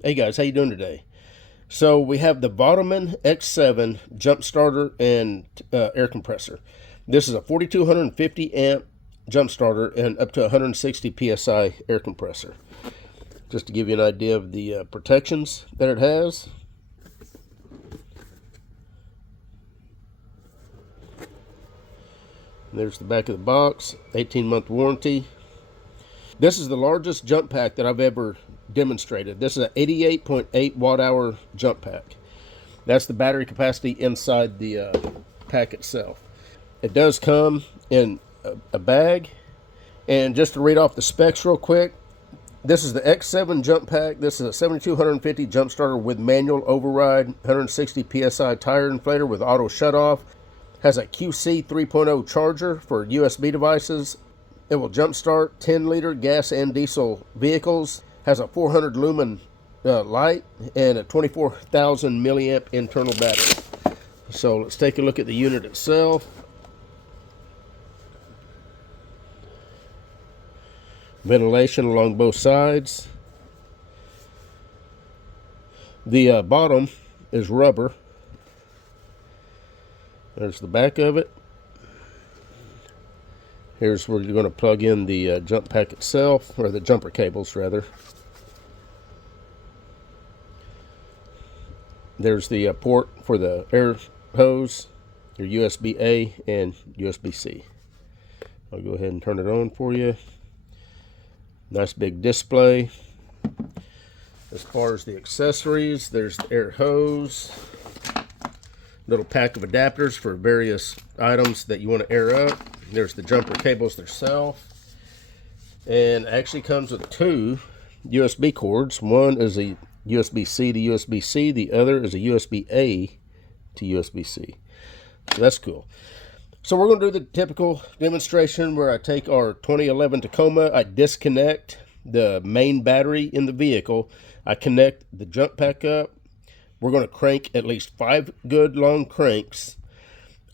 Hey guys, how you doing today? So we have the VTOMAN X7 jump starter and air compressor. This is a 4250 amp jump starter and up to 160 PSI air compressor. Just to give you an idea of the protections that it has. There's the back of the box, 18-month warranty. This is the largest jump pack that I've ever demonstrated. This is an 88.8 watt hour jump pack. That's the battery capacity inside the pack itself. It does come in a bag. And just to read off the specs real quick, this is the X7 jump pack. This is a 7250 jump starter with manual override, 160 PSI tire inflator with auto shutoff. Has a QC 3.0 charger for USB devices. It will jumpstart 10-liter gas and diesel vehicles. Has a 400 lumen light and a 24,000 milliamp internal battery. So let's take a look at the unit itself. Ventilation along both sides. The bottom is rubber. There's the back of it. Here's where you're going to plug in the jump pack itself, or the jumper cables rather. There's the port for the air hose, your USB-A and USB-C. I'll go ahead and turn it on for you. Nice big display. As far as the accessories, there's the air hose. Little pack of adapters for various items that you want to air up. There's the jumper cables themselves. And it actually comes with two USB cords. One is a USB-C to USB-C. The other is a USB-A to USB-C. So that's cool. So we're going to do the typical demonstration where I take our 2011 Tacoma, I disconnect the main battery in the vehicle, I connect the jump pack up. We're going to crank at least 5 good long cranks.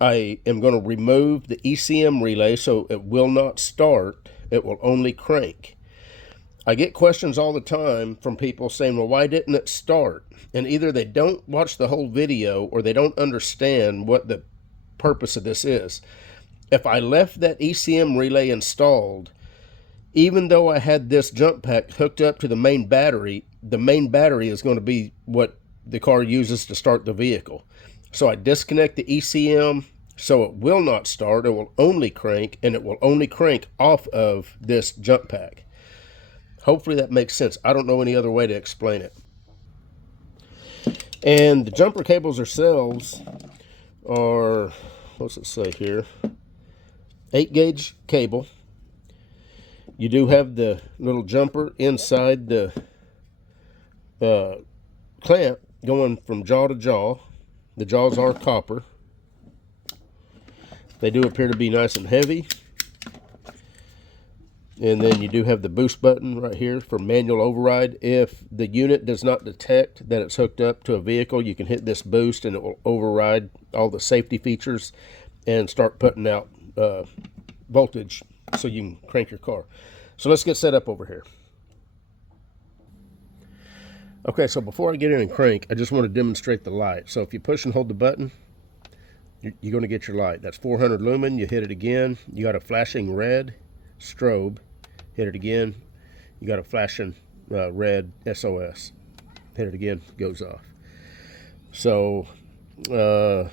I am going to remove the ECM relay so it will not start, it will only crank. I get questions all the time from people saying, well, why didn't it start? And either they don't watch the whole video or they don't understand what the purpose of this is. If I left that ECM relay installed, even though I had this jump pack hooked up to the main battery is going to be what the car uses to start the vehicle. So I disconnect the ECM so it will not start, it will only crank, and it will only crank off of this jump pack. Hopefully that makes sense. I don't know any other way to explain it. And the jumper cables themselves are, what's it say here? 8-gauge cable. You do have the little jumper inside the clamp going from jaw to jaw. The jaws are copper. They do appear to be nice and heavy. And then you do have the boost button right here for manual override. If the unit does not detect that it's hooked up to a vehicle, you can hit this boost and it will override all the safety features and start putting out voltage so you can crank your car. So let's get set up over here. Okay, so before I get in and crank, I just want to demonstrate the light. So if you push and hold the button, you're going to get your light. That's 400 lumen. You hit it again, you got a flashing red strobe. Hit it again, you got a flashing red SOS. Hit it again, goes off. So I'm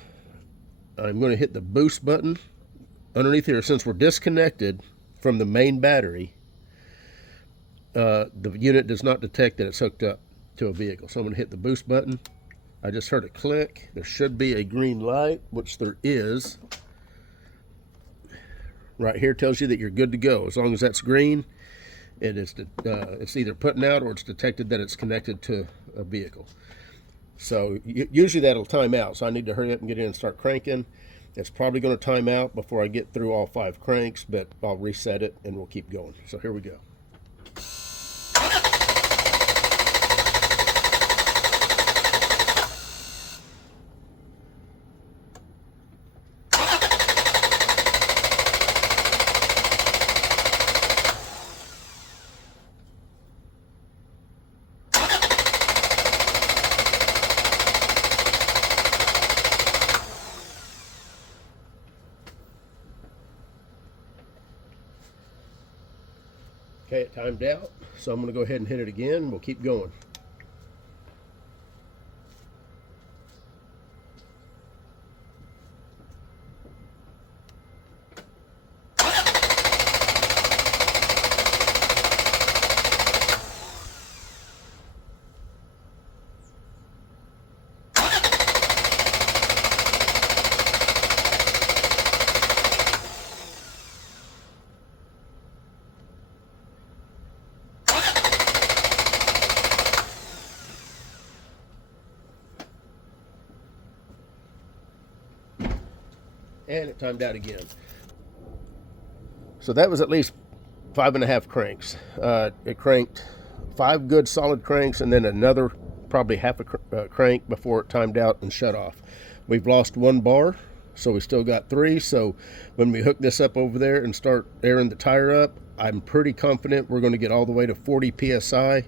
going to hit the boost button underneath here. Since we're disconnected from the main battery, the unit does not detect that it's hooked up to a vehicle. So I'm going to hit the boost button. I just heard it click. There should be a green light, which there is. Right here tells you that you're good to go. As long as that's green, it's either putting out or it's detected that it's connected to a vehicle. So usually that'll time out. So I need to hurry up and get in and start cranking. It's probably going to time out before I get through all 5 cranks, but I'll reset it and we'll keep going. So here we go. Okay, it timed out, so I'm going to go ahead and hit it again. We'll keep going. And it timed out again. So that was at least 5.5 cranks. It cranked 5 good solid cranks and then another probably half a crank before it timed out and shut off. We've lost 1 bar, so we still got 3. So when we hook this up over there and start airing the tire up, I'm pretty confident we're going to get all the way to 40 PSI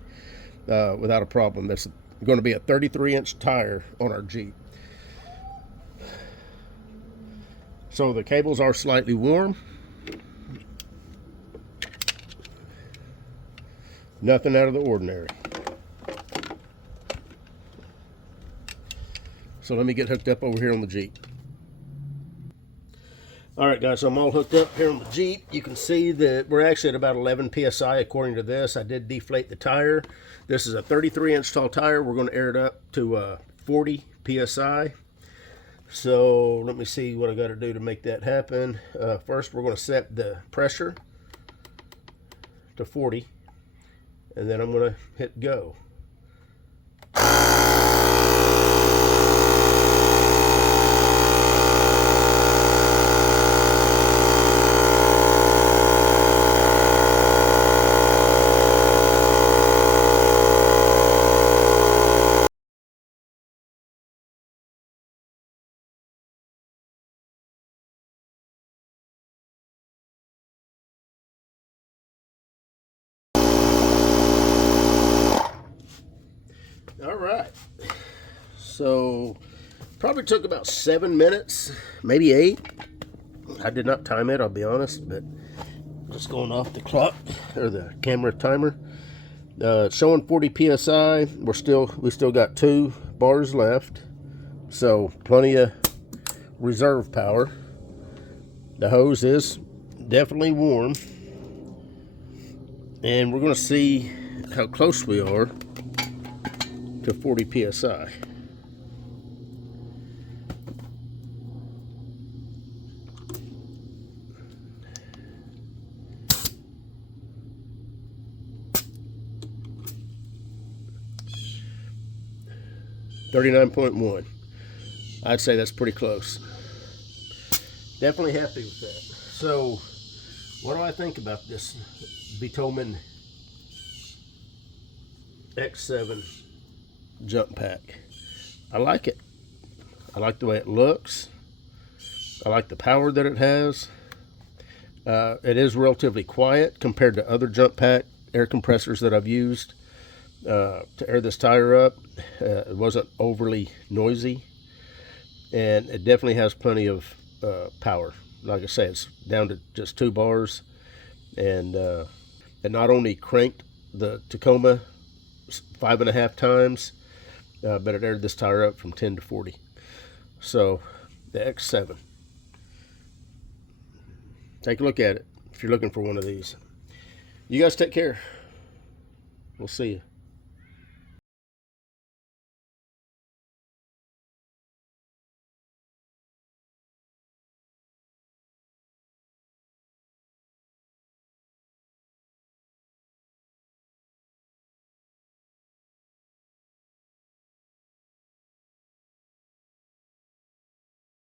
without a problem. That's going to be a 33-inch tire on our Jeep. So the cables are slightly warm. Nothing out of the ordinary. So let me get hooked up over here on the Jeep. All right, guys, so I'm all hooked up here on the Jeep. You can see that we're actually at about 11 PSI according to this. I did deflate the tire. This is a 33-inch tall tire. We're going to air it up to 40 PSI. So let me see what I got to do to make that happen. First, we're going to set the pressure to 40, and then I'm going to hit go. All right, so probably took about 7 minutes, maybe 8. I did not time it, I'll be honest, but just going off the clock or the camera timer. It's showing 40 PSI. We still got 2 bars left, so plenty of reserve power. The hose is definitely warm, and we're going to see how close we are to 40 PSI. .1. I'd say that's pretty close. Definitely happy with that. So, what do I think about this VTOMAN X7 jump pack? I like it. I like the way it looks. I like the power that it has. It is relatively quiet compared to other jump pack air compressors that I've used to air this tire up. It wasn't overly noisy, and it definitely has plenty of power. Like I say, it's down to just 2 bars, and it not only cranked the Tacoma 5.5 times, but it aired this tire up from 10 to 40. So the X7, take a look at it if you're looking for one of these. You guys take care. We'll see you.